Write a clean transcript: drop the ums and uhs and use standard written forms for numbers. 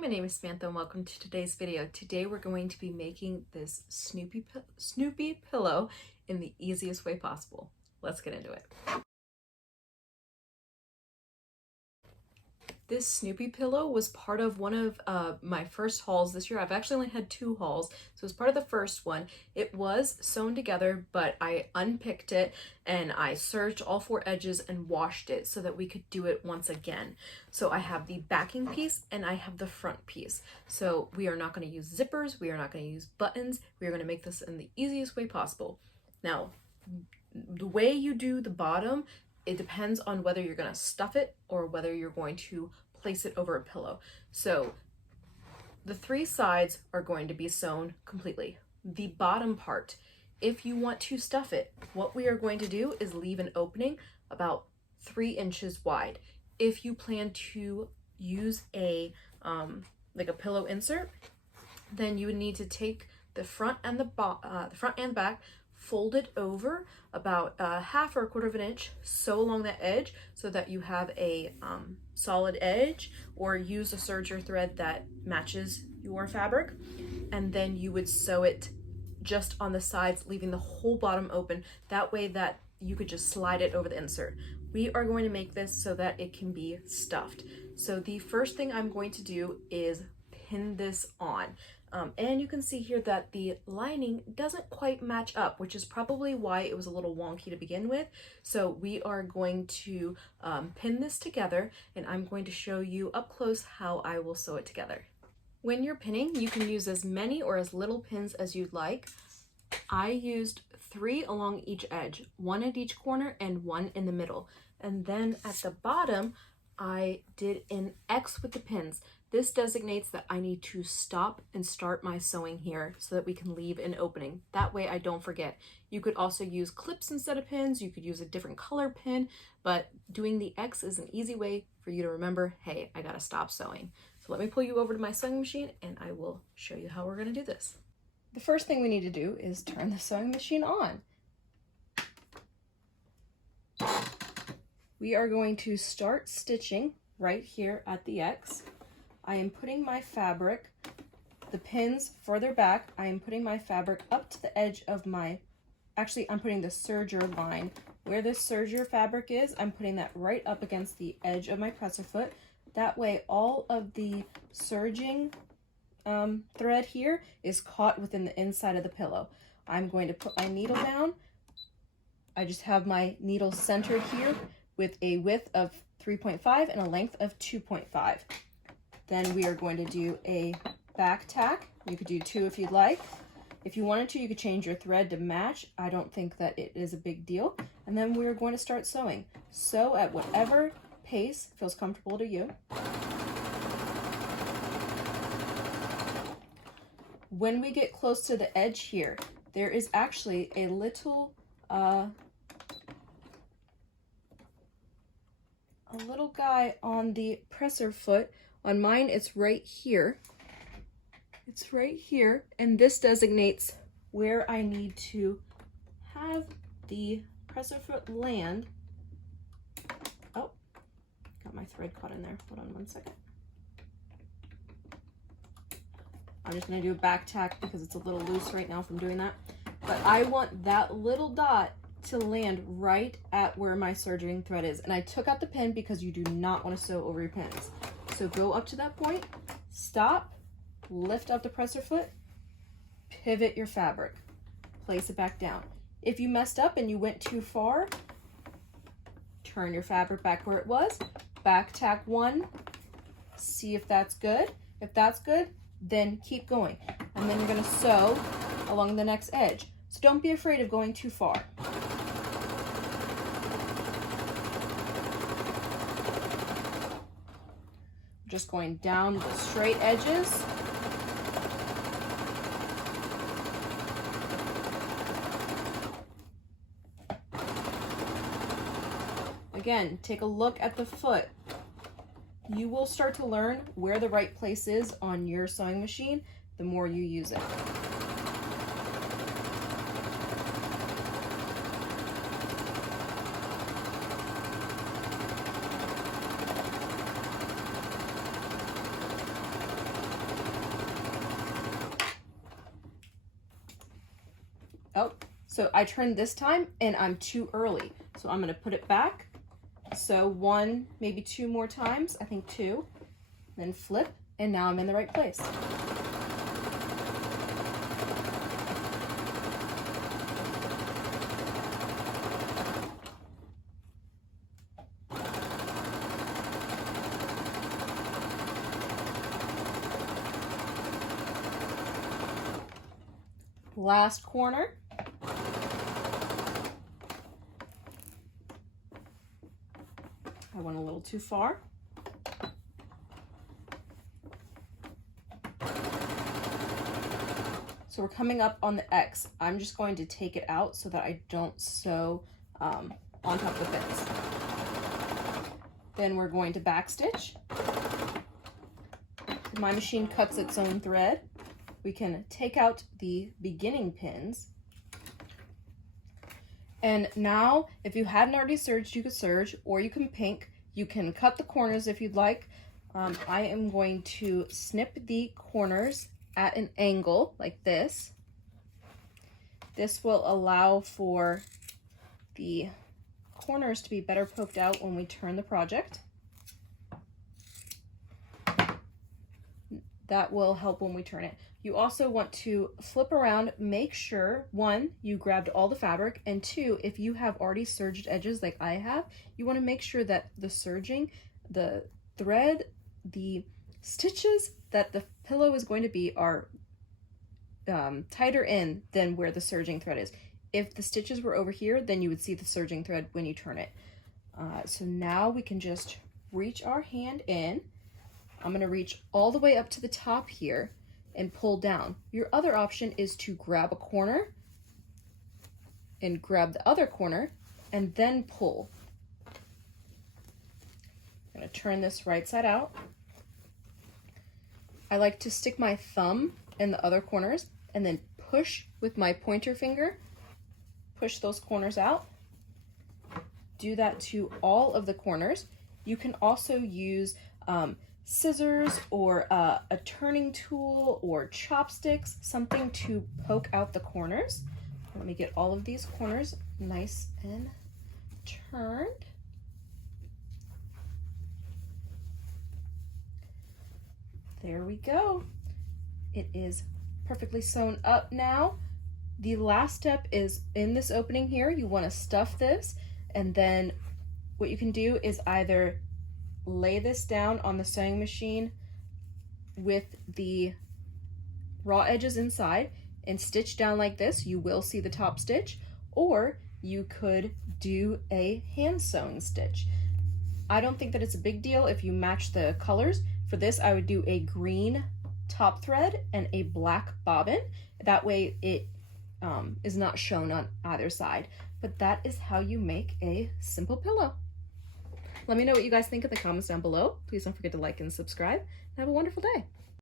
my name is Samantha and welcome to today's video. Today we're going to be making this Snoopy pillow in the easiest way possible. Let's get into it. This Snoopy pillow was part of one of my first hauls this year. I've actually only had 2 hauls, so it was part of the first one. It was sewn together, but I unpicked it and I serged all 4 edges and washed it so that we could do it once again. So I have the backing piece and I have the front piece. So we are not going to use zippers, we are not going to use buttons, we are going to make this in the easiest way possible. Now, the way you do the bottom, it depends on whether you're going to stuff it or whether you're going to place it over a pillow. So the 3 sides are going to be sewn completely. The bottom part, if you want to stuff it, what we are going to do is leave an opening about 3 inches wide. If you plan to use a like a pillow insert, then you would need to take the front and the back, fold it over about half or 1/4 of an inch, sew along that edge so that you have a solid edge, or use a serger thread that matches your fabric, and then you would sew it just on the sides, leaving the whole bottom open. That way that you could just slide it over the insert. We are going to make this so that it can be stuffed. So the first thing I'm going to do is pin this on. And you can see here that the lining doesn't quite match up, which is probably why it was a little wonky to begin with. So we are going to pin this together, and I'm going to show you up close how I will sew it together. When you're pinning, you can use as many or as little pins as you'd like. I used 3 along each edge, 1 at each corner and 1 in the middle. And then at the bottom, I did an X with the pins. This designates that I need to stop and start my sewing here so that we can leave an opening. That way I don't forget. You could also use clips instead of pins. You could use a different color pin, but doing the X is an easy way for you to remember, hey, I gotta stop sewing. So let me pull you over to my sewing machine and I will show you how we're gonna do this. The first thing we need to do is turn the sewing machine on. We are going to start stitching right here at the X. I am putting my fabric, the pins further back, I am putting my fabric up to the edge of my, actually I'm putting the serger line. Where this serger fabric is, I'm putting that right up against the edge of my presser foot. That way all of the serging thread here is caught within the inside of the pillow. I'm going to put my needle down. I just have my needle centered here with a width of 3.5 and a length of 2.5. Then we are going to do a back tack. You could do 2 if you'd like. If you wanted to, you could change your thread to match. I don't think that it is a big deal. And then we're going to start sewing. Sew at whatever pace feels comfortable to you. When we get close to the edge here, there is actually a little guy on the presser foot. On mine, it's right here. It's right here, and this designates where I need to have the presser foot land. Oh, got my thread caught in there. Hold on one second. I'm just gonna do a back tack because it's a little loose right now from doing that. But I want that little dot to land right at where my serging thread is. And I took out the pin because you do not want to sew over your pins. So go up to that point, stop, lift up the presser foot, pivot your fabric, place it back down. If you messed up and you went too far, turn your fabric back where it was, back tack 1, see if that's good. If that's good, then keep going. And then you're gonna sew along the next edge. So don't be afraid of going too far. Just going down the straight edges. Again, take a look at the foot. You will start to learn where the right place is on your sewing machine the more you use it. So I turned this time and I'm too early. So I'm gonna put it back. So 1, maybe 2 more times, I think 2, then flip, and now I'm in the right place. Last corner. I went a little too far. So we're coming up on the X. I'm just going to take it out so that I don't sew on top of the pins. Then we're going to backstitch. My machine cuts its own thread. We can take out the beginning pins. And now, if you hadn't already serged, you could serge, or you can pink. You can cut the corners if you'd like. I am going to snip the corners at an angle like this. This will allow for the corners to be better poked out when we turn the project. That will help when we turn it. You also want to flip around, make sure, 1, you grabbed all the fabric, and 2, if you have already serged edges like I have, you want to make sure that the serging, the thread, the stitches that the pillow is going to be are tighter in than where the serging thread is. If the stitches were over here, then you would see the serging thread when you turn it. So now we can just reach our hand in. I'm going to reach all the way up to the top here and pull down. Your other option is to grab a corner and grab the other corner and then pull. I'm going to turn this right side out. I like to stick my thumb in the other corners and then push with my pointer finger, push those corners out. Do that to all of the corners. You can also use scissors or a turning tool or chopsticks, something to poke out the corners. Let me get all of these corners nice and turned. There we go. It is perfectly sewn up now. The last step is in this opening here. You want to stuff this, and then what you can do is either lay this down on the sewing machine with the raw edges inside and stitch down like this. You will see the top stitch, or you could do a hand sewn stitch. I don't think that it's a big deal if you match the colors. For this, I would do a green top thread and a black bobbin. That way it is not shown on either side. But that is how you make a simple pillow. Let me know what you guys think in the comments down below. Please don't forget to like and subscribe. And have a wonderful day.